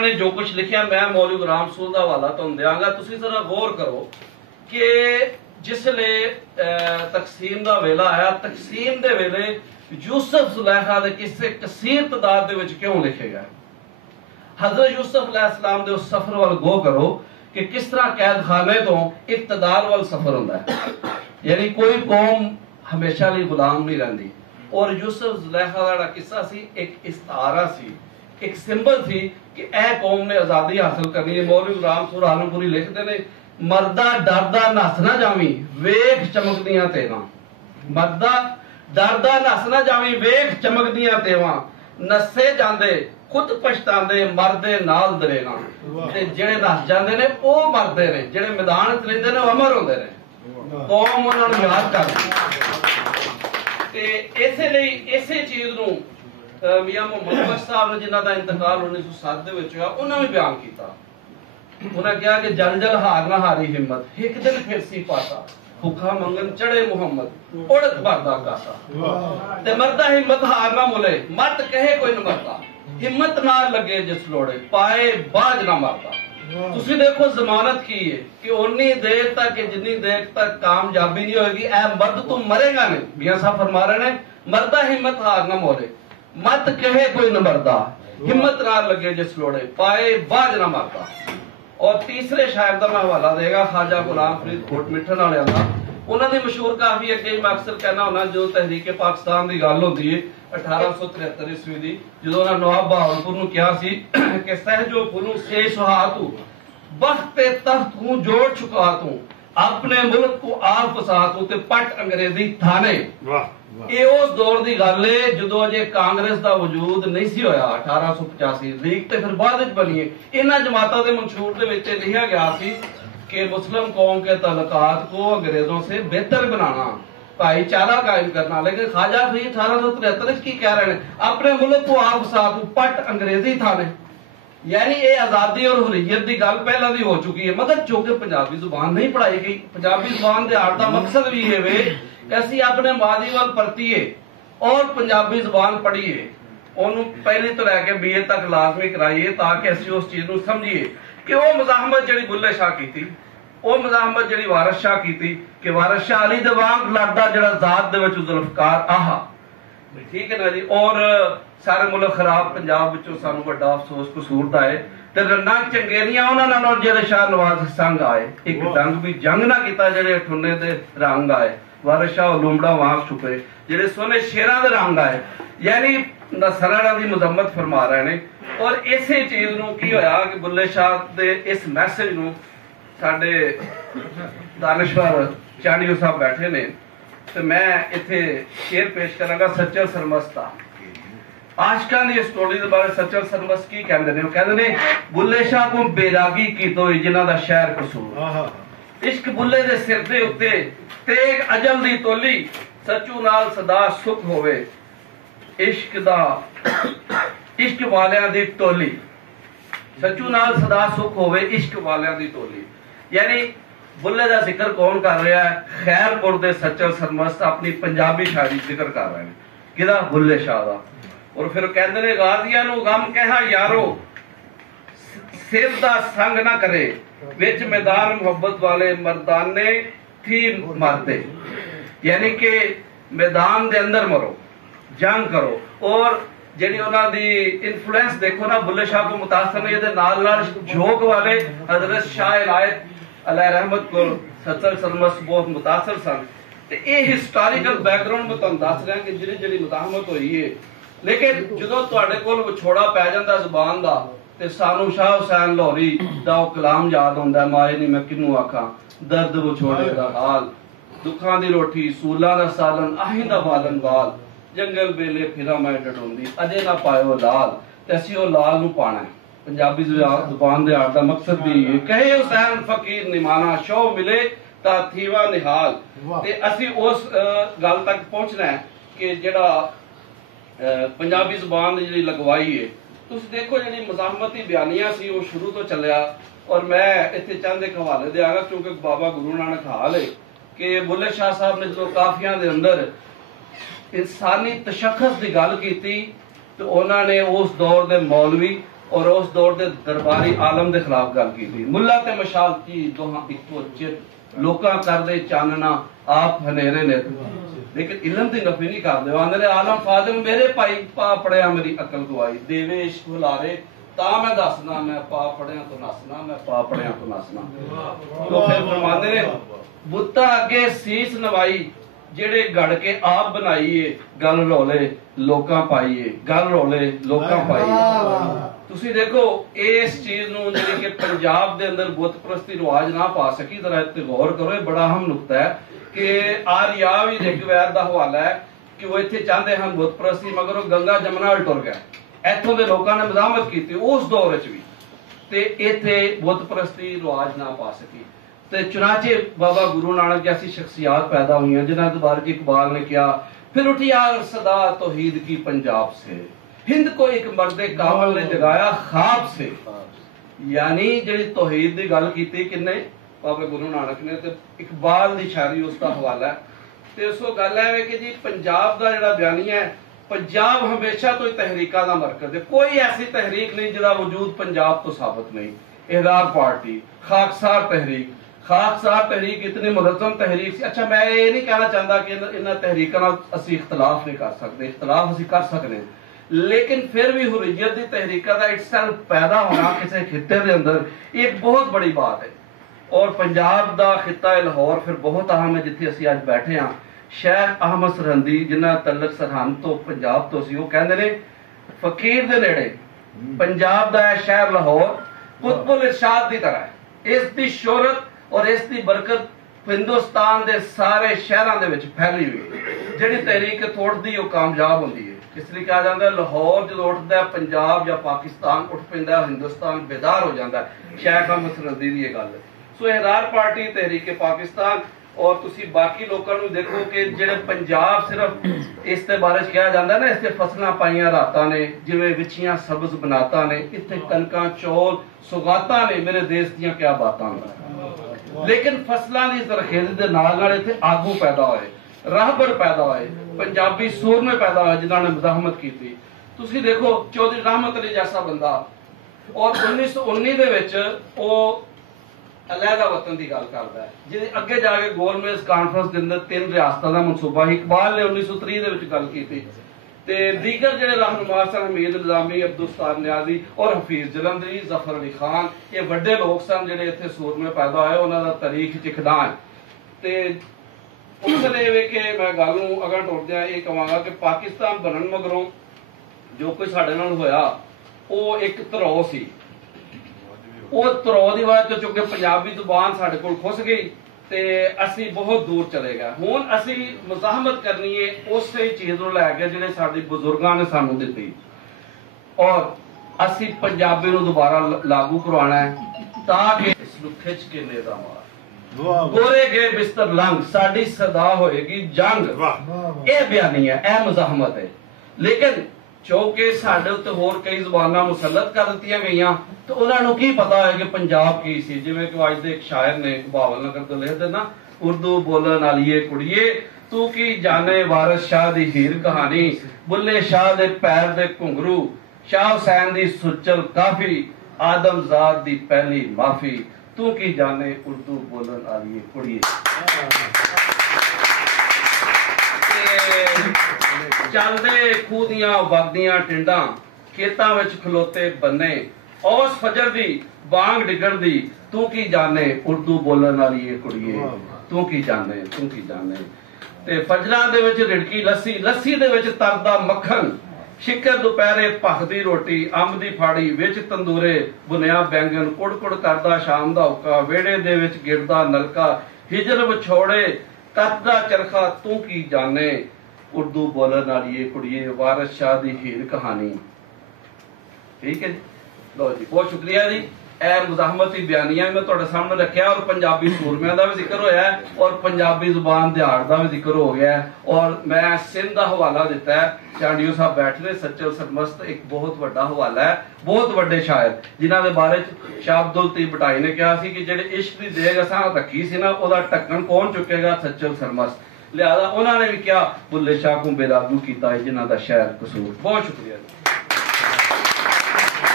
ने जो कुछ लिखा मैं मौलवी गुलाम रसूल का हवाला तुहानू देंगा। तुसीं जरा गौर करो कि जिसले तकसीम का वेला आया, तकसीम के वेले यूसुफ जुलैखा के किस्से कसीर तादाद दे विच क्यों लिखे गए। हजरत यूसुफ अलैहिस्सलाम दे उस सफर वाल गो करो कि किस तरह कैद खाने तो इक्तदार वाल सफर होंदा है, यानी कोई कौम हमेशा लिए गुलाम नहीं रहिंदी। और यूसुफ जुलैखा दा किस्सा सी एक इस्तारा सी, एक सिंबल थी कि ए कौम ने आजादी हासिल करनी है। मौलवी गुलाम रसूल आलमपुरी लिखते ने, मर्दा डरदा नस ना जावी वेख चमकदियां तेवां, मर्दा डरदा नस ना जावी वेख चमकदियां तेवां, नसे जांदे खुद पछतांदे मरदे नाल दरेगा। ते जेड़े नस जांदे ने ओ मरदे ने, जेड़े मैदान च रहिंदे ने अमर होंदे ने। कौम उन्हां नूं याद करदी। ते इसे लई इसे चीज नूं मियां मोहम्मद बख्श साहब ने जिन्हां दा इंतकाल 1907 दे विच होया, उन्हां भी बयान कीता। उन्हें कहा कि जल जल हार ना हारी हिम्मत, एक दिन फिर सी पासा, भुखा मंगन चढ़े मुहम्मद उड़त भरदा कासा। ते मरदा हिम्मत हार ना मुले, मत कहे कोई न मरदा, हिम्मत ना लगे जिस लोड़े, पाए बाज ना मरदा। तुसी देखो जमानत की है कि उन्नी देर तक जिन्नी देर तक कामयाबी नहीं होगी, ए मर्द तू मरेगा नहीं। मियां साहब फरमा रहे ने, मरदा हिम्मत हार ना मोले, मत कहे कोई न मरदा, हिम्मत ना लगे जिस लोड़े, पाए बाज ना मरदा। और तीसरे शायर का मैं हवाला देगा ख्वाजा गुलाम फरीद कोट मिठन वाले का। उन्होंने मशहूर काफी अगे मैं अक्सर कहना होना, जो तहरीके पाकिस्तान की गल होती है 1873 ईस्वी की, जो नवाब बहावलपुर नूं कहा सी कि सहजो फुलू से सुहा तू, बख्ते तख्त को जोड़ चुका तू, अपने मुल्क को आप फसा तू, ते पट अंग्रेजी थाने। ये उस दौर की गल है जो अजे कांग्रेस का वजूद नहीं सी होया 1885, लीग ते फिर बाद विच बनी है। इन्हां जमातों के मंशूर दे विच लिखा गया सी कि मुस्लिम कौम के तल्लुकात को अंग्रेजों से बेहतर बनाना, भाईचारा कायम करना। लेकिन ख्वाजा फरीद 1873 की कह रहे हैं, अपने मुल्क को आप साथ पट अंग्रेजी थाने। यानी ये आजादी और हुर्रियत की गल पहला दी हो चुकी है, मगर चूंकि पंजाबी जुबान नहीं पढ़ाई गई। पंजाबी जुबान के आड़ का मकसद भी है वे कि अपने माजी वाल परतीए और पंजाबी जुबान पढ़ीए, उन्होंने पहली तो लैके BA तक लाजमी कराइए, ताकि असं उस चीज को समझिए कि वह मज़ाहमत जी बुल्ले शाह की, वो मज़ाहमत जी वारिस शाह की, कि वारिस शाह अली दे वांग लड़दा जड़ा जात दे विच जुल्फकार आहा, ठीक है ना जी। और सारे मुल्क खराब पंजाब विचों सानू वड्डा अफसोस कसूर दा है। ते रंगां चंगेरियां उन्हां नाल जेड़े शाह नवाज संग आए, एक डंग भी जंग ना कीता जेड़े ठुन्ने दे रंग आए, वारिस शाह लुमड़ा वांग छुपे जेड़े सोने शेरां दे रंग आए। यानी नसराना दी मजम्मत फरमा रहे ने। और इसे चीज नूं की होया कि बुल्ले शाह दे इस मैसेज नूं साडे दानिशवर चांडियो साहब बैठे ने, ते मैं इत्थे शेर पेश करांगा सच्चल सरमस्त दा। आशकां दी स्टोरी दे बारे सच्चल सरमस्त की कहंदे ने, कहंदे ने बुल्ले शाह को बेरागी की तो जिन्हां दा शहर कसूर, इश्क बुल्ले दे सिर दे उत्ते तेग अजल दी तोली, सचू नाल सदा सुख होवे, इश्क दा इश्क वालियां दी टोली, सचू नाल सदा सुख होवे, इश्क वालियां दी टोली। यानी बुल्ले का जिक्र कौन कर रहा है? खैरपुर दे सच्चल सरमस्त अपनी पंजाबी शायरी जिक्र कर रहे हैं, किदा? बुल्ले शाह दा। और फिर कहते ने, गाजियां नूं गम कहा यारो, सिर दा संग ना करे, विच मैदान मुहब्बत वाले मर्दाने थी मरते। यानी कि मैदान दे अंदर मरो, जंग करो। और जी उन्होंने इन्फ्लुएंस देखो ना, बुल्ले शाह को मुतासर ने नाल झोंक वाले हजरत शाह इनायत अलैह रहमत को सच्चल सरमस्त बहुत मुतासर सन। ये हिस्टोरिकल बैकग्राउंड में तुम दस रहा कि जी जी मुजाहमत हुई है। लेकिन जो तुहाडे कोल विछोड़ा पै जांदा जुबान दा, ते सानू शाह हुसैन लाहौरी दा कलाम याद आउंदा, माए नी मैं किनू आखां दर्द विछोड़े दा हाल, दुखां दी रोटी सूलां दा सालन आहिंदा वालन वाल, जंगल बेले फिरा मैं डडोंदी अजे ना पायो लाल। ते असीं ओ लाल नूं पाना है। पंजाबी जुबान दे आड़ दा मकसद भी है, कहे हुसैन फकीर निमाना, शौ मिले ता थीवा निहाल। ते असीं उस गल तक पहुंचना है कि जेड़ा पंजाबी जुबान दी जेड़ी लगवाई है, तुसीं देखो जेड़ी मज़ाहमती बयानियां सी वो शुरू तो चलिया। और मैं इत्थे चंद एक हवाले देआंगा क्योंकि बाबा गुरु नानक हाल है कि बुल्ले शाह साहब ने जो काफियां दे अंदर इंसानी तशख्खुस की गल की, तो उन्होंने उस दौर के मौलवी और उस दौर के दरबारी आलम के खिलाफ गल की। मुला ते मशाल की दोहां इको चित लोकां करदे चानना आप हनेरे ने, लेकिन इलम की नफी नहीं करते। आंदे आलम फाजिल मेरे भाई पा पढ़िया मेरी अकल गवाई, देवे इश्क हुलारे ता मैं दसना, मैं पा पढ़िया तो नसना, मैं पा पढ़िया तो नसना। तो फिर फरमांदे ने बुत्ता अगे सीस नवाई, जेड़े गढ़ के आप बनाईए, गल रौले लोकां पाईए, गल रौले लोकां पाईए। तुसी देखो इस चीज नूं जिहड़ी कि पंजाब दे अंदर बुत परस्ती रिवाज ना पा सकी, जरा इत्ते गौर करो। ये बड़ा अहम नुकता है कि आर्या भी ऋग्वैद दा हवाला है कि वो इत्थे चाहते हैं बुत परस्ती, मगर वो गंगा जमुना वल टुर गए। इत्थों दे लोकां ने मज़ाहमत की उस दौर च भी, ते इत्थे बुत परस्ती रिवाज ना पा सकी। ते चुनाचे बाबा गुरु नानक जैसी शख्सियात पैदा हुई हैं जिन्हें दोबारा की इकबाल ने किया, फिर उठी आग सदा तौहीद की पंजाब से, हिंद को एक मर्दे कामल ने जगाया ख्वाब से। यानी जिहड़ी तौहीद की गल की किन्ने बाबा गुरु नानक ने, ते इकबाल की शायरी उसका हवाला है। ते उसको गल है कि जी पंजाब का जिहड़ा बयानी है, पंजाब हमेशा तो तहरीका का मरकज है, कोई ऐसी तहरीक नहीं जिहदा वजूद पंजाब तो साबित नहीं। एहरार पार्टी, खाकसार तहरीक, खाकसार तहरीक इतनी मुनज़्ज़म तहरीक सी। अच्छा मैं ये नहीं कहना चाहता कि इन्हां तहरीकां नाल असीं इख्तलाफ नहीं कर सकते, इख्तलाफ असीं कर सकते हैं, लेकिन फिर भी हुर्रियत दी तहरीकां दा इटसेल्फ पैदा होना किसी खिते के अंदर एक बहुत बड़ी बात है। और पंजाब दा खिता लाहौर फिर बहुत अहम है, जिथे असीं अज बैठे हाँ। शेख अहमद सरहंदी जिन्हां तलक सरहंद तो पंजाब तो सी, वो कहंदे ने फकीर दे नेड़े पंजाब दा शहर लाहौर कुतुबुल इरशाद दी तरह है। इस दी शोहरत और इसकी बरकत हिंदुस्तान के सारे शहरों के फैली हुई। जिहड़ी तहरीक उठती वो कामयाब होती है। इसलिए कहा जाता है लाहौर जो उठता है पंजाब या पाकिस्तान उठ पैंदा, हिंदुस्तान बेदार हो जाता है। शेख अहमद सरहंदी की गल है। सो एहरार पार्टी तहरीक पाकिस्तान और तुसी बाकी लोगों को देखो कि जिहड़े पंजाब सिर्फ इस दे बारे कहा जाता है ना, इससे फसलां पाइयां रातां ने, जिवें विछियां सब्ज बनाता ने, इत्थे कनकां चौल सुगाता ने, मेरे देश दियां क्या बातां ने। लेकिन फसलों की तरखेज के नाल इत्थे आगू पैदा होए, राहबर पैदा होए, पंजाबी सूरमे पैदा होए जिन्होंने मज़ाहमत की थी। तुसी देखो चौधरी रहमत अली जैसा बंदा, और 1919 दे विच वो अलहदा वतन की गल करता है, जिहदी अगे जाके गोलमेज कानफ्रेंस के अंदर 3 रियासतों का मनसूबा ही। इकबाल ने 1930 दे विच गल की थी। ते दीगर जिहड़े रहनुमा सन, हमीद निजामी, अब्दुलस्तार न्याजी और हफीज जलंधरी, जफर अली खान, ये बड़े लोग सन जिहड़े इत्थे सूरमे पैदा होए, उन्हां दा तारीख चिखना है। ते उस वेले कि मैं गल नूं अगर टुरदियां ये कहांगा कि पाकिस्तान बनन मगरों जो कुछ साडे नाल होया वो एक धरौ सी। वो धरौ दी वजह तो चूंकि पंजाबी जुबान साडे कोल खुस गई ते असी बहुत दूर चले गए। हुण असी मज़ाहमत करनी है उस चीज नूं लैके जिहड़े साडे बुजुर्गां ने सानू दित्ती, और असी पंजाबी नूं दोबारा लागू करवाना है ताकि इस नूं खिच के लेदा मार गोरे गए बिस्तर लंघ साडी सदा होएगी जंग। यह बयानी है, यह मज़ाहमत है। लेकिन चौंकि साडे उत्ते होर कई ज़बानां मुसल्लत कर दित्तियां गईयां, तो उन्हां नूं की पता है कि पंजाब की सी। जिवें कि अज दे एक शायर ने बहावल नगर तो लिख देना, उर्दू बोलन आलिए कुड़िए तू की जाने वारिस शाह दी हीर कहानी, बुल्ले शाह दे पैर दे घुंघरू, शाह हुसैन दी सुचल काफी, आदमजाद दी पहली माफी, तू की जाने उर्दू बोलन आलिए कुड़िए। चलदे खूह दियां वगदियां टिंडां, खेतां विच खलोते बन्ने, औस फजर दी बांग डिगण दी, तू की जाने उर्दू बोलन वाली कुड़िए, तू की जाने, तू की जाने। ते फजरां दे विच रिड़की लस्सी, लस्सी दे विच तरदा मक्खन, शिकर दोपहरे भखदी रोटी, अंब दी फाड़ी विच तंदूरे, बुनिया बैंगन, कुड़ कुड़ करदा शाम दा हुक्का, वेड़े दे विच गिरदा नलका, हिजर विछोड़े तत दा चरखा, तू की जाने उर्दू बोलन वाली कुड़िए, वारिस शाह दी हीर कहानी। ठीक है जी, लो जी, बहुत शुक्रिया जी। ए मुज़ाहमत की बयानियां मैं तुहाडे सामने रखिया, और पंजाबी सूरमियां दा भी जिक्र होया है, और पंजाबी जुबान दिहाड़ दा भी जिक्र हो गया है, और मैं सिंध दा हवाला दिता है। चांडियो साहब बैठ रहे, सच्चल सरमस्त एक बहुत बड़ा हवाला है, बहुत बड़े शायर जिन्हां दे बारे च शाह अब्दुल लतीफ बटाई ने कहा सी कि जेहड़े इश्क दी देग असां रखी सी ना, ओदा ढक्कन कौन चुकेगा? सच्चल सरमस्त। लिहाजा उन्होंने भी क्या बुल्ले शाह को बेलागू किया जिन्हां दा शहर कसूर। बहुत शुक्रिया।